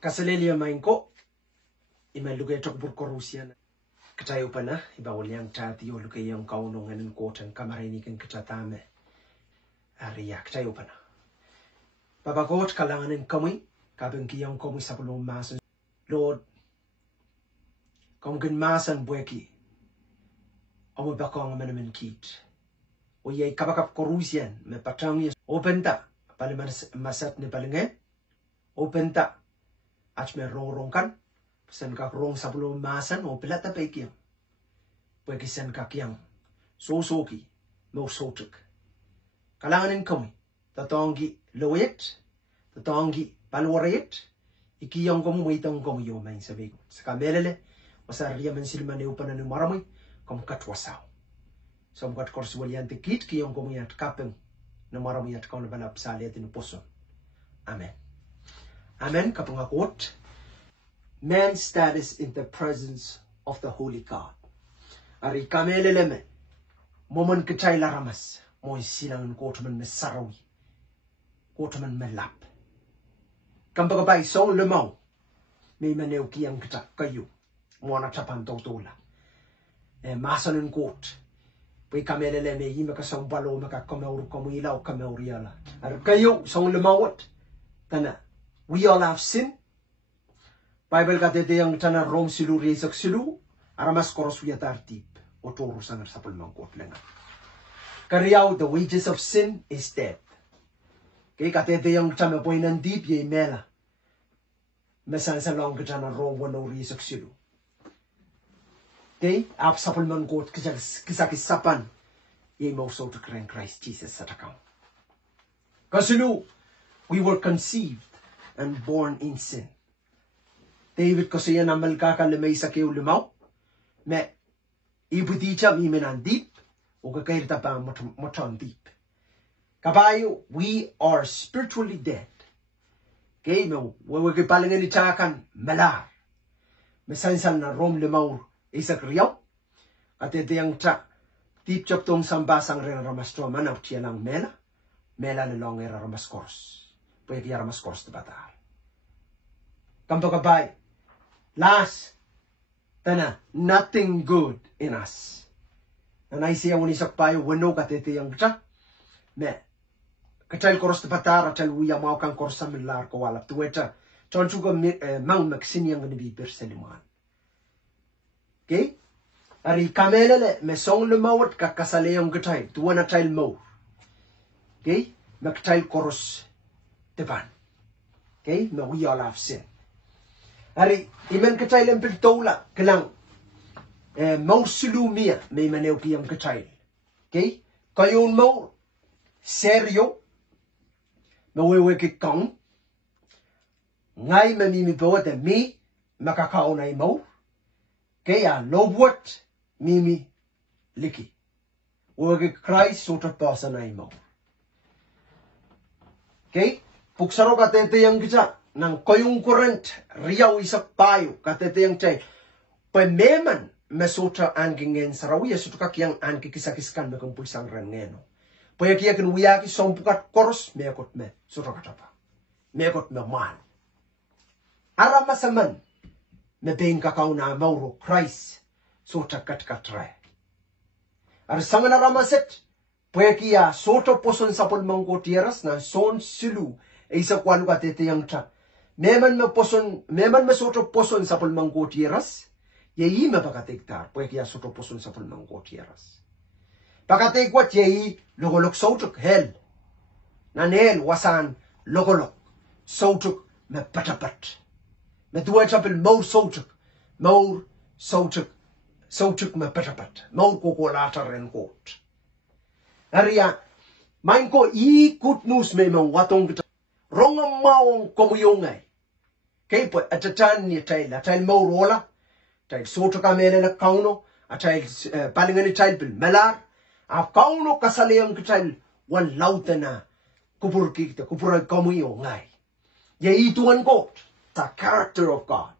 Kasalelia mainko imaluga tok burkorusian katayo pa na ibawal yang tati o lukay yang Kauno ngayon kotan kamarini kang katatame ariya katayo pa na babagot kalanganin kami kabang kiyang kami sa pulong masan Lord kung masan buweki o mabakong manaman kit o yay kabakap korusian me patang yes open ta paliman masat ni palinge open ta at may rong kan sen ka rong sa pulong masan o pilata pa ikiyang pwede sen ka kiyang soki mo sotuk kalanganin kami tatongi lowet tatongi palwaret ikiyang kami mo itang kami yung main sabi ko sa kamelele wasariya man silman upan na numaramay kung katwasaw so mga korsuwalian tikit kiyang kami at kapeng numaramay at kung nabalap sa alit inupuso. Amen. Amen. Kapangakot. Man's status in the presence of the Holy God. Ari kameleleme. Mwomwen kitay Aramas. Mo'y silang kotaman mesarawi. Kotaman melap. Kampagabay song lemaw. May manew kiyang kita kayo. Mwana tapan totola. Masan ng kot. Pway kameleleme yima ka song balo makakamawr kamuilaw kamawriala. Ari kayo song lemawat. Tana. We all have sin. Bible katete yang tana rom silu resak silu. Aramas koros wiya tartip. Otoro sangar sapul mangkot lenga. Kariyaw, the wages of sin is death. Kaya katete yang tana poy nandip ye mela. Mesan sa long katana rom wano resak silu. Okay, ap sapul mangkot kisakisapan. Ye mo so to Christ Jesus sa takaw. Kasilu, we were conceived and born in sin. David kasi yan namal kakalimay sa kayo limaw. Me, ibuticha mi menandip. O kakairita pa matandip. Kabayo, we are spiritually dead. Okay, no, wawag ipalingan itakan malar. Mesansal na rom limaw isak riyaw. At ito yung tsak. Tip chok tong sambasang rin ramastro manaw tiya lang mela. Mela nilong era ramaskors. Pwede kaya ramaskors na batar. Kamto kabay. Last. Tana. Nothing good in us. Nanay siya unisak payo. Wano katete yung tsa. Me. Kachal koros na batar. Kachal uya mau kang koros sa milar ko walap. Tuweta. Chon suga mang maksinyang nabibir sa limuhan. Okay? Ari kamelele. Me song lumawat kakasale yung katay. Tuwa na chal mo. Okay? Magtay koros. Depan. Okay? Me we all have sin. Ari, iman katay lang piltola. Kalang. Mau silumia. May manew kiyang katay. Okay? Kayon mau. Seryo. Mawewekik kang. Ngay mamimipawat na mi. Makakaunay mau. Kaya lobwat. Mimi. Liki. Wewekik Christ. Sotat pasa na mau. Okay? Puksaro katete yang kita. Nang koyong current, riyaw isak payo, katete yang chay. Pameman, mesota angingen sarawi, sutuka kiyang angkikisakiskan mekong puisang rengeno. Paya kiyakin wiyaki sompukat koros, mekot me, sutuka katapa. Mekot me man. Aramas aman, mebeng kakao na mauro, Christ, sota katkatre. Arsaman aramaset, paya kiya soto poson sapol mangkotieras na son silu, isa kwalu katete yang chay. Meman me soto poson sa pulmang kotieras, yeyi me pakatiktar, pwede kaya soto poson sa pulmang kotieras. Pakatikwat yeyi logolok sotuk hel. Nanel wasan logolok sotuk me patapat. Me duwa chapil maur sotuk me patapat. Maur kukulata ren kot. Aria, main ko good news me watong kita. Rongam maong komuyongay. Kaya po, at atan ni tayo, atay maurola, tayo soto kamele na Kauno, atay palingan ni tayo pil melar, Kauno kasaliyang tayo, walaw na, kupur kita, kupurag komuyongay. Yaituan ko, sa character of God.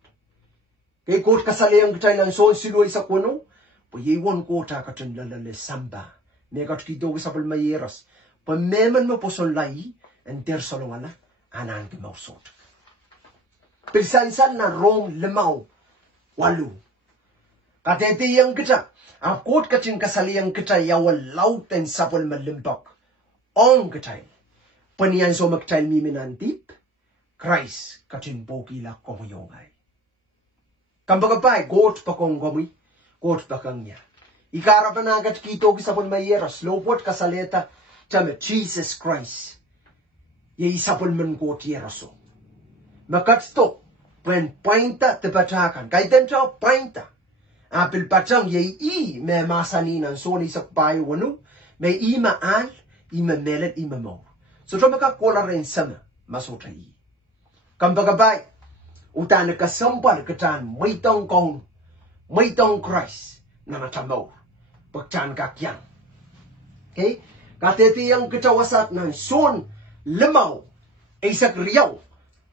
Kaya ko kasaliyang tayo lang son siluay sa kuno, po yiwan ko ta katan lalale samba, may katukito sa palmayeras, pameman mo po son layi, and der solongana, anan ki mausot. Pilsan na rong lemau walu. Katete yang kita. Akot kacin kasaliang kita yawan lauten sapol malimpak. Ong katay. Panian so magtay miminantip. Christ kacin bogi la komuyongay. Kambagapay, got pa kong gomi. Got pa kang niya. Ikarap na agad kito kisapon mayeras. Lopot kasaleta. Tama Jesus Christ. Ye sapol man got yeraso. Makatsto. Pen painta te patakan. Kaitan chao painta. Apil patang ye me masani nan soni sak payo wanu. Me ma al. Ima melet ima mo. So maka kola rin sama. Masota Kambagabay. Utan kasampal katan. Maitong Kauno. Maitong Christ. Nanatamaw. Pagtan kakyang. Okay? Katete yang kacawasat nan son. Lemaw. Isak riyaw.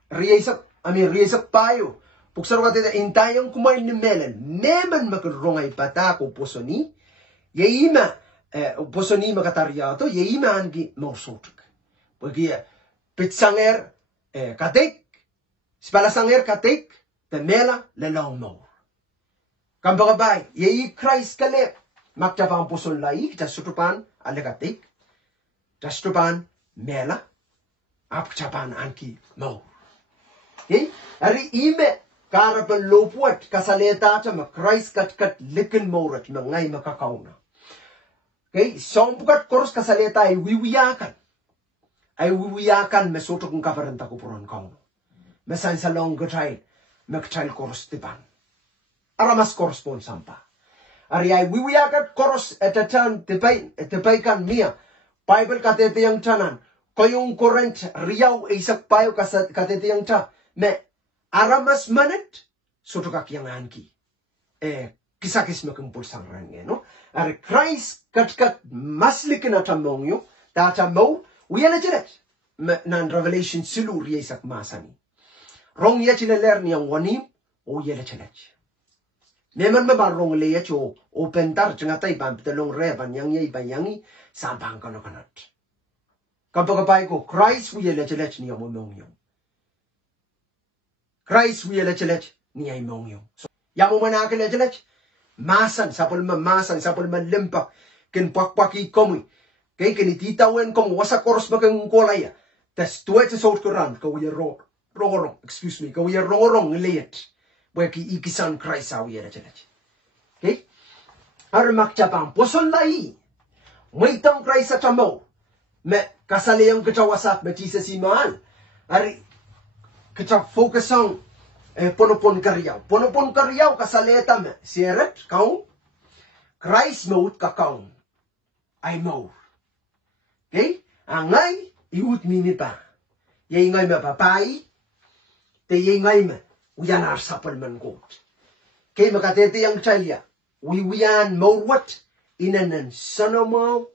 Riyasak payo. Puksaro katete intayang kumain ni Melen. Meman makarongay patako posoni. Yeima. Posoni makatariato. Yeima angi mausotuk. Pagi pitsanger. Katek. Spalasanger katek. Temela lelong mo. Kambagabay. Yei Christ kale. Magtapang puson lai. Tasutupan. Alekatik. Tasutupan. Mela. Apchapan anki mo. Okay? Ari ime. Karapan lopuat. Kasaleta ta ma Christ kat likin morat. Ngay makakauna. Okay? Sompukat koros kasaleta ay wiwiyakan. Ay wiwiyakan mesotok ng kaparenta ko puron Kauno. Mesan sa long gatay. Magtay koros tipan. Aramas korespon sampa. Ari ay wiwiyakan koros etatan tipay kan mia. Bible katete yang tanan. Kayong korent riyaw isak payo katete yang ta. Me aramas manet. Sotokak yang anki. Kisakis makumpul sang range, no? Ari Christ kat maslikin atamong yo. Tatamong. Wiyala jilet. Nan Revelation silur yesak masani. Rong ya chileler ni ang wanim. O yela chilet. Neman mabarong leya cho. O pentar chengatay bam pitalong reban yang yay banyangi. Sampang kano kanat. Kapagapay ko. Christ wiyala chilet ni ang wamong yo. Christ wiyala chilet ni ay mong yo. So, yamu manakala chilet. Masan. Sapol man limpak. Kin pakpaki komoy. Kaya kinititawen kong wasa koros makang kolaya. Tas tuwet sa sot koran. Kawaya rongorong. Excuse me. Kawaya rongorong liyat. Buya ki ikisan Christ awiya na chalach. Okay? Aramak chapang. Poson lai. Maitang Christ sa chamo. Me kasaliyang kachawasat. Me Jesus imaan. Ari. Kachaw focus ang ponopon karyaw. Ponopon karyaw kasaleta me. Sieret. Kaung. Christ maut kakaung. Ay mau. Okay? Angay, iut mimi pa. Yay ngay mapapay. Te yay ngay ma. Uyanar sapal man kot. Okay, makatete yang chalya. Uyan mawat. Inanan sanomaw.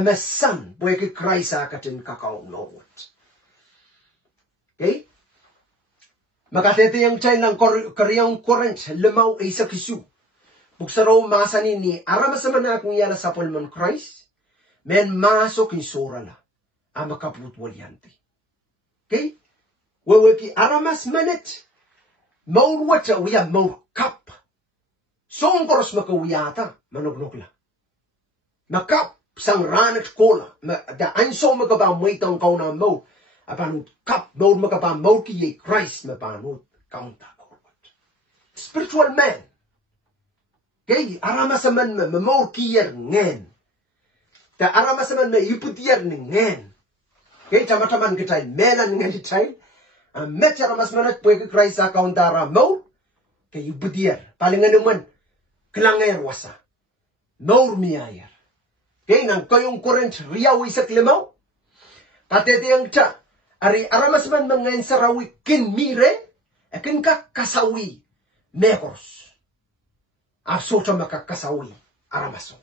Masan. Buhay ki Christ akatin kakao mawat. Okay? Makatete yang chalya ng karyang korent. Lemaw isa kisu. Buksaro masani ni Aramas naman akong yala sa polman Christ. Men masok in sorala. Ama kaput walyante. Okay? Wawaki Aramas manet. Maur wacha uya maur kap. Song koros makawiyata. Manognog la. Makap sang ranet kola. Da anso makaba maitang kauna maur. Apanut kap maur makaba maur ki ye Christ mapanut kaunta korwat. Spiritual man. Okay, Aramas man maur kiyer ngen. Ta Aramas man iputiyer ngen. Okay, tama-taman kitay melan ngen kitay. Met Aramas man at pwede Christ sa kauntara maur. Okay, iputiyer. Palingan naman, klanger wasa. Maur miyayer. Okay, nang kayong korent riyaw isak limaw. Katete ang tsa. Ari Aramas man ngayon sarawi kin mire. Kin ka kasawi. Mekos. Aso sa makakasawi, Aramaso.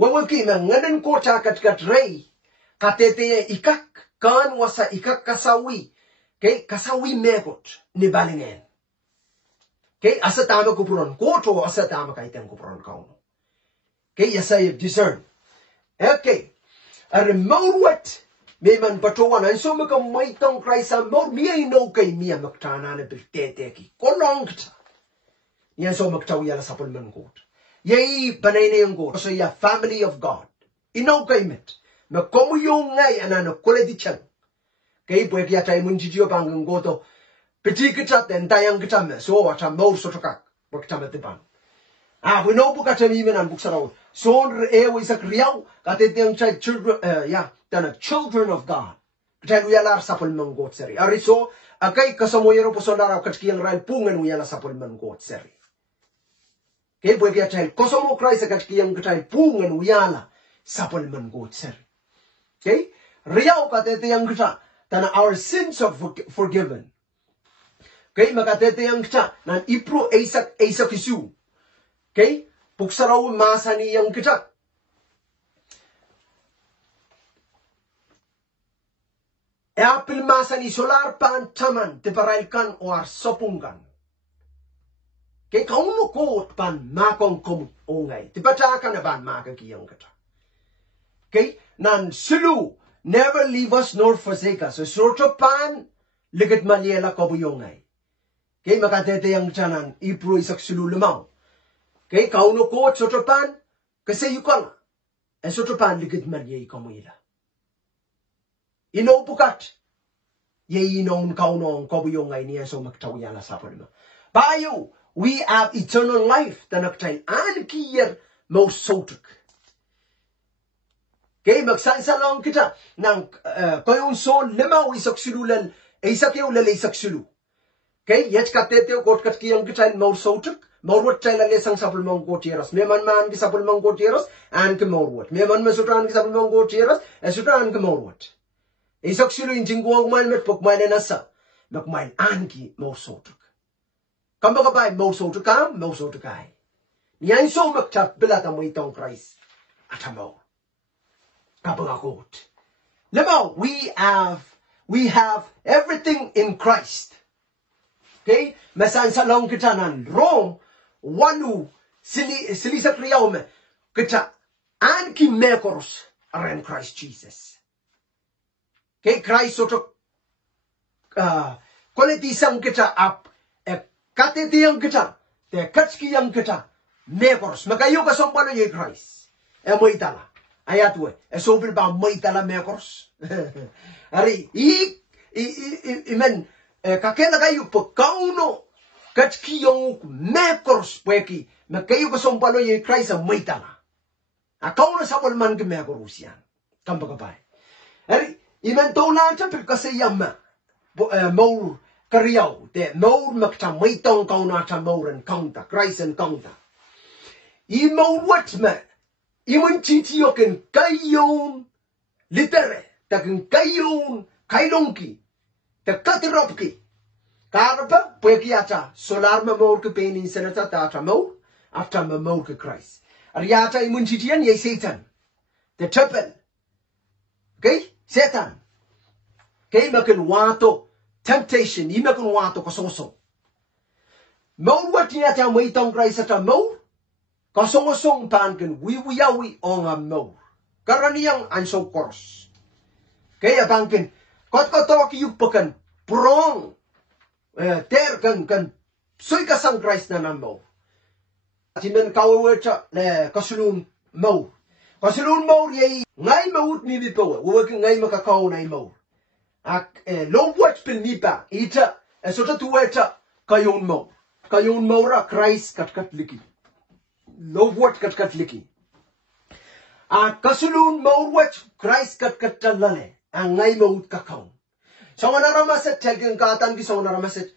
Wawaki na nganan ko chakat rey, katete ikak, kan wasa ikak kasawi, kay kasawi megot, ni balingen. Kay asa tama ko puron ko, to asa tama kaitang ko puron Kauno. Kay yasay discern. Okay, ar mawat, Me man patowan an so maka maitong Christ sa mo mi no kay mi maktana na biltete kolong kita. Yan so maktaw yala sa pulman God. Yay panay na yung God. So ya family of God. Inaw kay met. Makomo yung ngay anano kule di chan. Kay pwede ya tayo munjijiyo panggang goto. Piti kita ten tayang kita me. So wata mo so tokak. Wakita matipan. We know buka tamimen an buksaraw. So ewe isak riyaw. Katit yung children, children of God. Kaya uyalar sa pulman God seri. Ariso, akay kasamoyero po so laraw katkiyang ral pungan uyala sa pulman God seri. Kaya pwede ya tayo kasamo Christ katkiyang katay pungan uyala sa pulman God seri. Okay? Riyaw katit yung kita. Tana our sins are forgiven. Okay? Makatete yung kita. Nan ipro eisak isu. Okay? Puksaraw masa ni yang kita. Apil masa ni solar pan taman teparailkan or sopungan. Okay? Kauno kot pan makong komut ongay. Tipatakan na ban makaki yang kita. Okay? Nan sulu never leave us nor forsake us. So sorto pan ligat maliela kabuyongay. Okay? Makatete yang tanan ipro isak sulu lemaw. Okay, kauno ko at sotropan, kasi yukala. And sotropan ligid man yay kamuila. Inopukat. Yay inon kauno ang kabuyong ngay niya so magtawiyala sa panima. Bayo, we have eternal life. Tanaktayin, alikiyar mo sotuk. Okay, magsansalang kita ng kayong son limaw isak silulal, isak yaw lala isak silu. Okay, yet kateteo kot katkiyang kita mo sotuk. Morwat chayla lesang sapul mong gotiros. Meman man ki sapul mong gotiros, an ke morwat. Meman masutran ki sapul mong gotiros, sutran ke morwat. Isak silu injingguang man met pokmain nasa. Makmain an ki morsotuk. Kamba kapay morsotuk kam, morsotuk ay. Niyan so makchat bilata mo itong Christ. Atamo. Kapangakot. Lemo, we have everything in Christ. Okay? Masan salong kita nan Rome, wanu silisak riyaw me kita anki mekoros aran Christ Jesus. Okay, Christ soto koletisang kita ap katetiyang kita te katskiyang kita mekoros magayo ka sompalo ye Christ. Moitala ayatwe sobil ba moitala mekoros. Ari imen kakela kayo po Kauno katskiyong mekoros pweki magayo ka sompalo ye Christ moitala. Kauno sa man ke mekoros yan. Kampagapay. Ari imen tola chapil kasi yamma maur kariyaw te maur makta maitong Kauno ata mauran kaunta Christ and kaunta. I maurat me iman titiyokin kayon litere takin kayon kailongki ta katiropki karpa pweki ata solar ma maur ke penin senata ta ata maur after ma maur ke Christ. Ariata iman titiyan ye Satan the triple. Okay? Satan. Okay, makin wato temptation, i makin wato kosongosong. Maur wat niya ta maitong Christ ata maur kosongosong pankin wiwiyawi o nga maur. Karaniyang anso koros. Kaya bangkin kot yukpakan prong ter kan soy kasang Christ na maur. Timen kawawacha kasulun maur. Kasulun maur yay ngay maut mi bipawa, wawag ngay makakaw na maur. Ak lomwat pil nipa, ita, sota tuweta kayon maur. Kayon maura Christ kat liki. Lomwat kat liki. Kasulun maur wat Christ kat talale, ang ngay maut kakaw. So ang Aramaset, telgang katan ki sa Aramaset,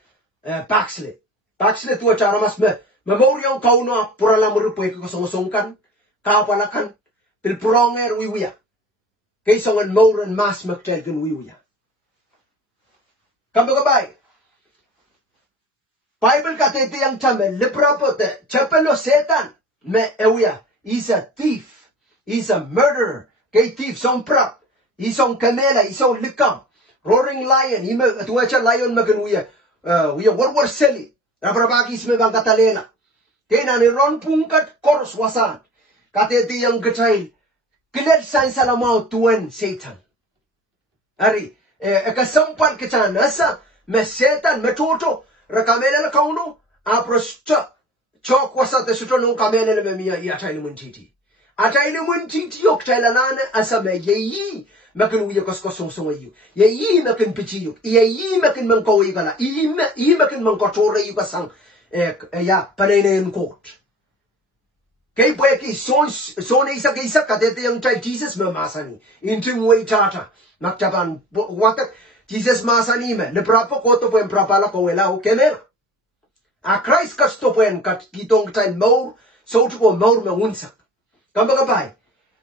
Paxle. Paxle tuwa cha Aramas me, maur yung Kauno, pura lamurupwe ko kasongosongkan, kapalakan, pilpuronger wiwiya. Kaysa ngan mauran mas magtelgan wiwiya. Kambagabay. Bible katete yang tame librapote chapelo Satan me ewiya. He's a thief. He's a murderer. Kay thief song prap. Isong kamela, isong likam. Roaring lion. Ima tuwacha lion maganwiya. Wiya war seli. Rabrabakis me bang katalela. Kay nani ron pungkat koros wasan. Katete yang kacay. Kilad san salamao tuwen Satan. Ari, kasampan kita nasa, mesetan, metoto, rakamele la kauno, aprosta, chok wasa te suto no kamele le memia I atailu muntiti. Atailu muntiti yok tailanane asa me yeyi, makin uya koskosong songa yu. Yeyi makin pichi yuk, yeyi makin mangko igala, yeyi makin mangkotore yu kasang, ya, panene in court. Kay pweki son isa katete yung child Jesus me masani. Inting way tata. Maktaban wakat Jesus masani me. Le prapo koto po yung prapala ko wala o kemera. A Christ kasto po yung kat kitong child maur. So to po maur me unsak. Kambaga bay.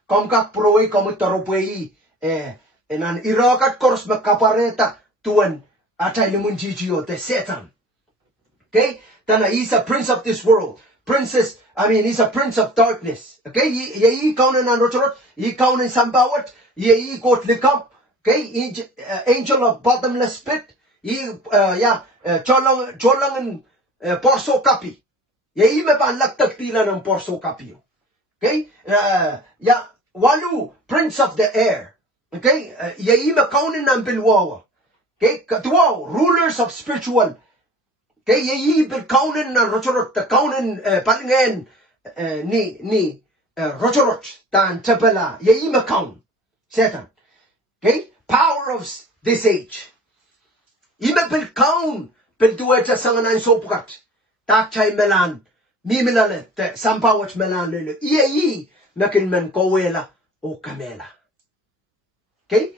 Kamkak proe kamutaro po nan irakat kors makapareta tuan atay limun jijiyo te Satan. Okay? Tana he's a prince of this world. He's a prince of darkness. Okay, ye kauno nan rotorot, ye kauno sambawat, ye got likam. Okay, angel of bottomless pit, ye cholang porso kapi. Ye me ban laktak tila ng porso kapi. Okay, walu prince of the air. Okay, ye me kauno nan bilwawa. Okay, katwaw rulers of spiritual. Okay, ye bil kaunen na rochorot ta kaunen palingen ni rochorot tan tapala ye ma kaun Satan. Okay, power of this age. Ima bil kaun bil dueta sanganan sopukat tak chay melan mi melale te sampawach melan lele ye makin men kowela o kamela. Okay,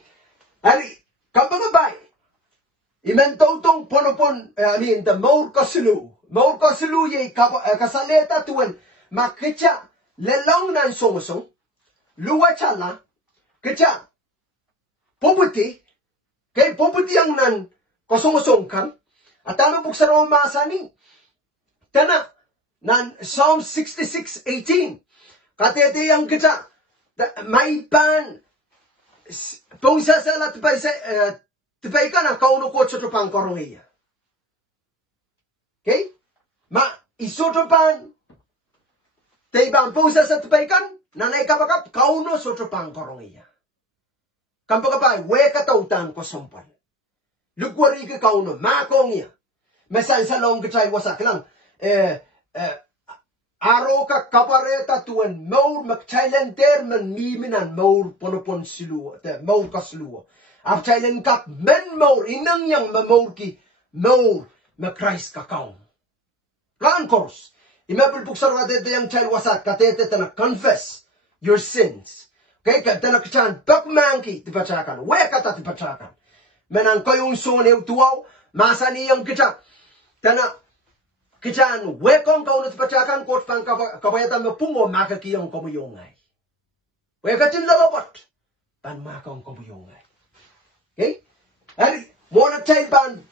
ali kapanga bay. Imen totong ponopon, the Mwohn Kasilu ye kasaleta tuan makicha lelong nan songosong luwa chala kicha poputi kay poputi ang nan kosongosong kan atano buksaro masani tana nan Psalm 66:18 katete yang kicha may pan pongsa sala Tupaikan ang kauno ko tsotopang korongaya. Okay? Isotopan. Taibang pusa sa tupaikan. Nanay kapakap. Kauno sotopang korongaya. Kampakapay. Weka tautang ko sompan. Lukwari ka kauno. Makong ya. Masan sa long kachay wasak lang. Aro ka kapareta tuan. Maur magchaylenter man miminan. Maur ponopon siluwa. Maur kasluwa. After kap men more inang yang mamor ki more ma Christ kakao. Plan course. Imabul buksar wate de yang child wasat katete tana confess your sins. Okay, katana kachan bak manki tipachakan. We kata tipachakan. Menang koyong sone utuaw masani yang kita tana kachan we kong kau na tipachakan kot pang kabayatan mapungo makaki yang komuyongay. We katin lalabot pan makong komuyongay. Okay? Ari, mona child ban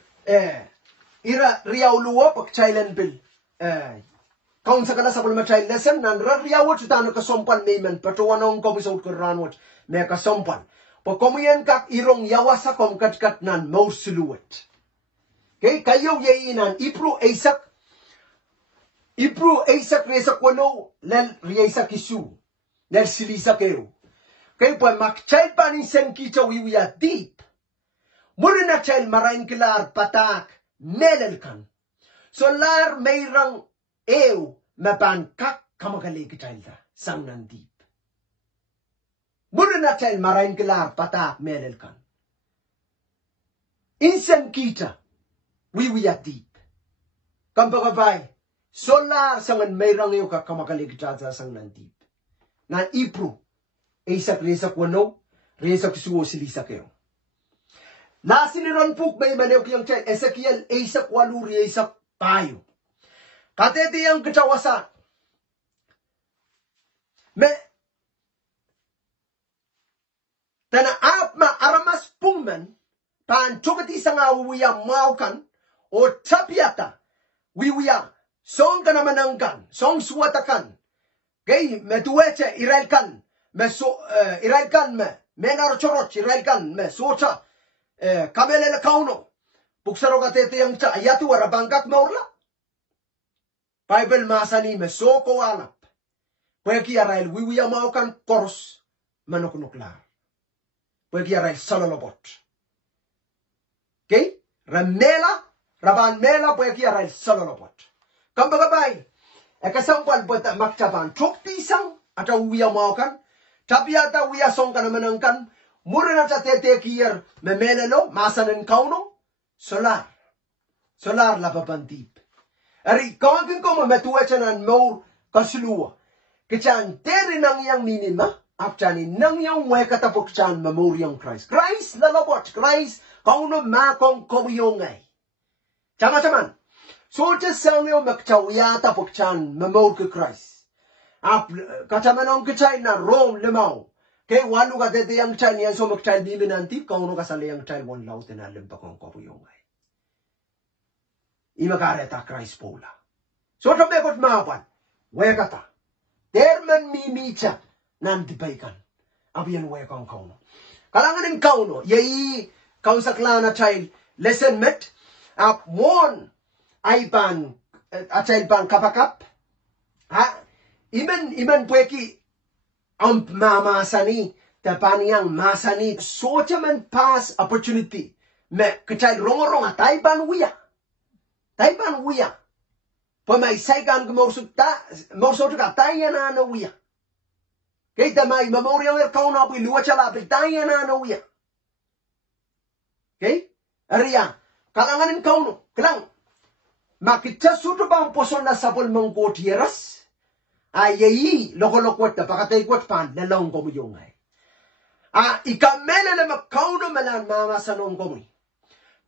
ira riaw luwa pak child bill. Kaun sa kana sa pulma child lesson nan riaw chutano ka sompan mayman patuwanong komisot ko ranwat me ka sompan. Po komuyen kap irong yawasa kom katkat nan most suluwat. Okay? Kayo yayinan Ipru Aisak resa kwano lel riaisak isu. Lel silisa kayo. Okay? Po mak child ban insen kita wiwiya deep. Mula na child marain kilar patak melelkan. So lar mayrang ew mabankak kamakali child sang nandip. Mula na child marain kilar patak melelkan. Insan kita wiwiya deep. Kampagabay so lar sangan mayrang ew kamakali child sang nandip. Na Ipru Aisak resa kwano resa kisuo silisa kayo. Nasiniran puk may manew kiyang chay Ezekiel Aisak waluri Aisak tayo. Katete yang kacawasa. Me tana ap ma Aramas pungman pan chokati sanga wiya maukan o tapiata wiya song kana manangkan song suwatakan. Gay me duweche irelkan me so irelkan me menar chorot irelkan me socha kamele la Kauno. Buksaro katete yang cha ayatu warabangkak maurla. Bible masani me soko alap. Pweki arail wiwiya maukan koros manuknuklar. Pweki arail salalobot. Okay? Ramela, Raban Mela, Boyaki, Rai Solopot. Come back by. A Casampal, but Maktaban, Chok Pisang, at a Wea Malkan, Tapiata, we are Sonkanamenankan, Muranata take here, Memelelo, Masan and Kauno, Solar Lapapantip. Ari Kampin Koma Metuachan and Mo Kaslua. Kichan Terry Nang Yang Minima, Afchani Nang Yang Wakatapokchan Memorial Christ. Christ, Lalabot, Christ, Kauno Makong Komyongai. Chamachaman. So just Samuel Makchawiyata Pokchan Memorial Christ. Up Katamanong Kichina, Rome, Lemau. Kay Waluga de young Chinese so Makchal Bimin Anti, Kauno Gasale young child one lout and Alimpakong Komyongai. Imagareta Christ Pola. So to be good Mawan, Wegata. Derman Mimicha, Nantipaikan. Abian Wekon Kauno. Kalangan in Kauno, ye Kausaklana child, lesson met, up Mwohn, Iban, a child ban kapakap. Ha, Iman Pweki, Mama Sani, the Panyang Masani, Sochaman pass opportunity. Me, Kachai Rongo, a Taiban Wea. Taiban Wea. For my Saigan Mosuta, Diana no Wea. Kate my memorial Kauno, we Luachala, Diana no Wea. Okay? Aria, Kalangan in Kauno, Klang. Makita Sutubang Posona Sapol Mongo Tieras. Ayayi, Logoloquat, the Pakate Quatpan, the long Gomuyongai. Ikamela Makauno Melan Mama Sanon Gomi.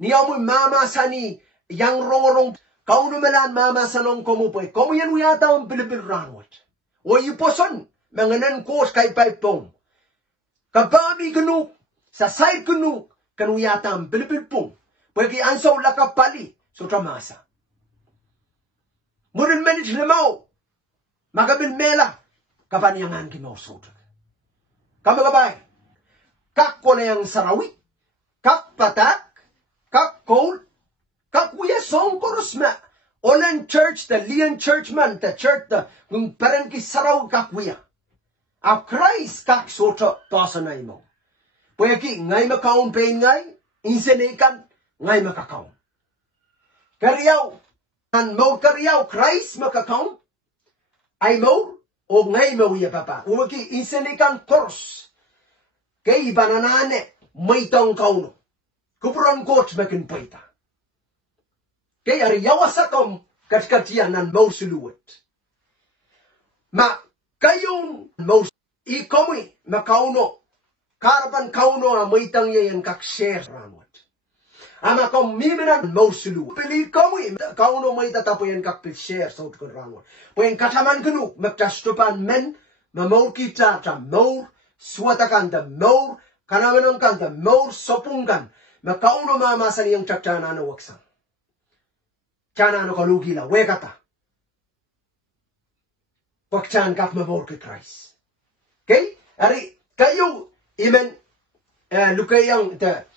Niamu Mama Sani, Young Rorong, Kauno Melan Mama Sanon Komupe, Komian we are down Bilbil Ranwat. Or you poson, Manganan course Kai Pipe Pong. Kabami Ganu, Sasai Ganu, can we are down Bilbil Pong. Weki Anso Laka Pali, Sotramasa. Murin manage Lemau. Magabil Mela, Kapanyangan Kimo Sotra. Kamagabay. Kak Koleang Sarawi, Kak Patak, Kak Cold, Kak Wea Song Korosma, Olen Church, the Leon Churchman, the church, the Parenki Sarau Kak Wea. A Christ Kak Sotra Pasanaimo. Weki Naima Kaun Pain Ngai, Insenekan, Naima Kakao. Kariao, and Mo Kariao, Christ Makakao. I mo o ngay mo ya papa. Uwaki insenikan kors. Kay bananane may tong kauno. Kupuran coach makin paita. Kay ari yawasakom katkatiyan nan mo suluwet. Ma kayong mo ikomi makauno. Karapan kauno a may tang yan kak-share ranwat. Ama kom miminan mo sulu. Pili komi kauno may tatapoyan kakpil share sa utkon ranwa. Poyen kataman kanu magtastupan men mamor kita ta mor suatakan da mor kanamanong kan da mor sopungan makauno mama sa niyang chakchana na waksan. Chana no kalugila wekata. Wakchan kak mamor ki Christ. Okay? Ari kayo imen lukayang ta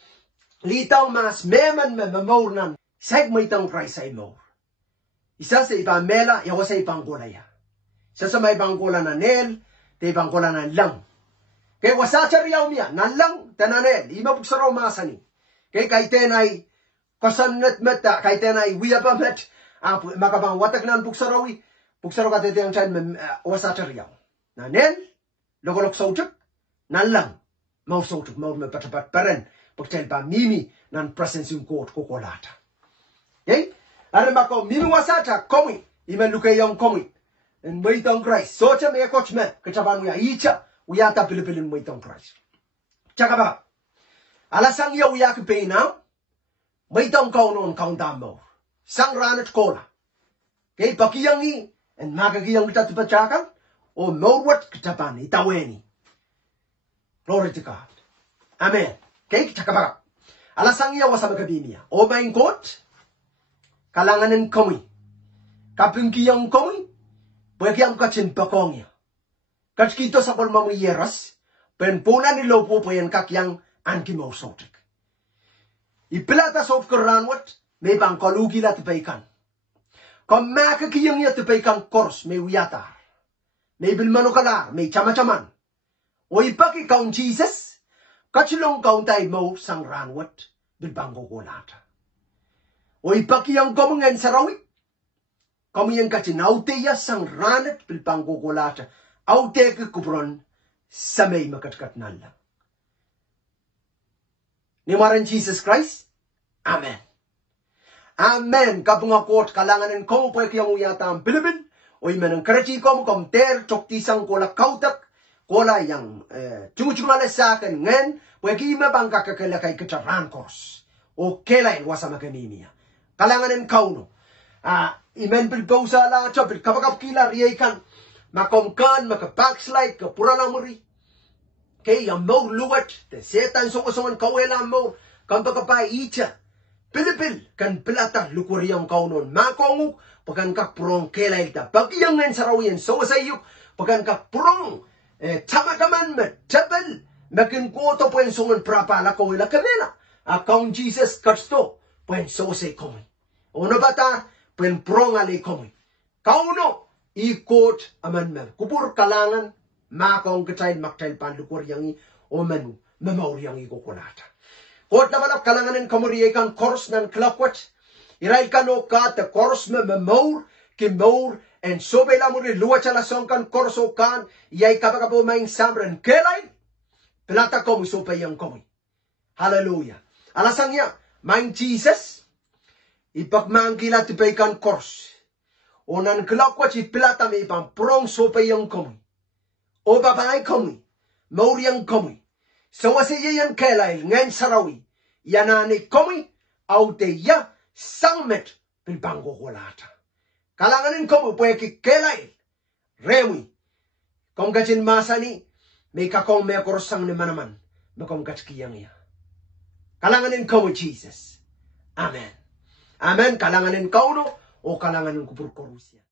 Litang mas meman mamornan sag may tang Christ ay mo. Isa sa ibang mela, yawa sa ibang kulaya. Isa sa may ibang kula na nel, te ibang kula na lang. Kaya wasachar yaw miya, na lang, tananel, ima buksaraw masani. Kaya kay tenay, kasanat meta, kay tenay, wiya pa met, makabang watak nan buksarawi, buksaraw ka tete ang chan, wasachar yaw. Na nel, logolok sautuk, na lang, mau sautuk, mau mepatapat paren, pagtel pa mimi nan presence yung court kukolata. Okay? Ano ba ko mimi wasata komi iman lukay yung komi and may tong Christ. So cha may coach me kachaban mo ya icha uyata pilipilin may tong Christ. Tsaka ba? Alasang yaw ya kipay na may tong kauno ang kaunta mo. Sang ranat kola. Okay? Pakiyang i and magagiyang kita tipachakan o mawat kitapan itaweni. Glory to God. Amen. Okay, tsaka alasang iya wasa magabimiya. O main court, kalanganin kami. Kapingkiyang kami, pwegyang kachin pakongya. Kachkito sa polmamuyeras, penpuna ni lopo po yan kakyang ankimausautik. Ipilata sa ofkaranwat, may bang kalugila tipaykan. Kung makakiyang niya tipaykan kors, may uyatar. May bilmanukalar, may chama-chaman. O ipaki kaun Jesus, kachilong kauntay mo sang ranwat, bilbango golata. O ipaki yang komengen sarawi. Kamu yang kacin aute ya sang ranet bilbango golata. Aute ke kubron samay makatkat nalla. Ni maran Jesus Christ. Amen. Amen. Kapunga kot kalanganin komo po yung uyata ang Pilipin. O iman ang karachi komo kom ter chokti sang kola kautak. Kola yang chungu-chungala sa akin ngen. Pwede ima bang kakakalakay kacharan kors. O kelain wasama kanimiya. Kalanganin Kauno. Iman bilbaw sa ala cho bil kapakap kila riyay kan. Makomkan, makabackslide, kapuranamuri. Kay yang mau luwat, te setan songo-songon kawela mau, kan pagkapay icha. Pilipil, kan pilata lukuriyang kaunon. Makonguk, pagan kak purong kelay ta. Pagiyang ngayon sarawiyan, songo sa iyo, pagan kak purong, tamakaman me, tabal, makin koto po yung songon prapala kawela kamela. Akong Jesus Kristo, po yung songo sa ikoy. Ono bata, po yung purong alay koy. Kauno, ikot aman me, kupur kalangan, makong kacay maktail panlukur yang o manu mamaur yang ikukulata. Kot na malap kalanganin kamuriay kan kors nan klakwat. Iray kano ka te kors me mamaur ki maur en sobe la muri luwa chala song kan korso kan yay kapakapo maing samren kelay pelata komu sope yang komu. Hallelujah. Alasangnya maing Jesus ipagmangkila tipay kan kors. Onan klakwat si pelata me ipang prong sope yang komu. O babae komi, mauriang komi, sawase yan kelail ngayon sarawi, yanani komi, aute ya sangmet bilbango kolata. Kalanganin komi pwede kelail, rewi, kung kachin masani, may kakong may korosang ni manaman, makong kachkiyang ya. Kalanganin komi Jesus. Amen. Amen. Kalanganin Kauno o kalanganin kupurkorusya.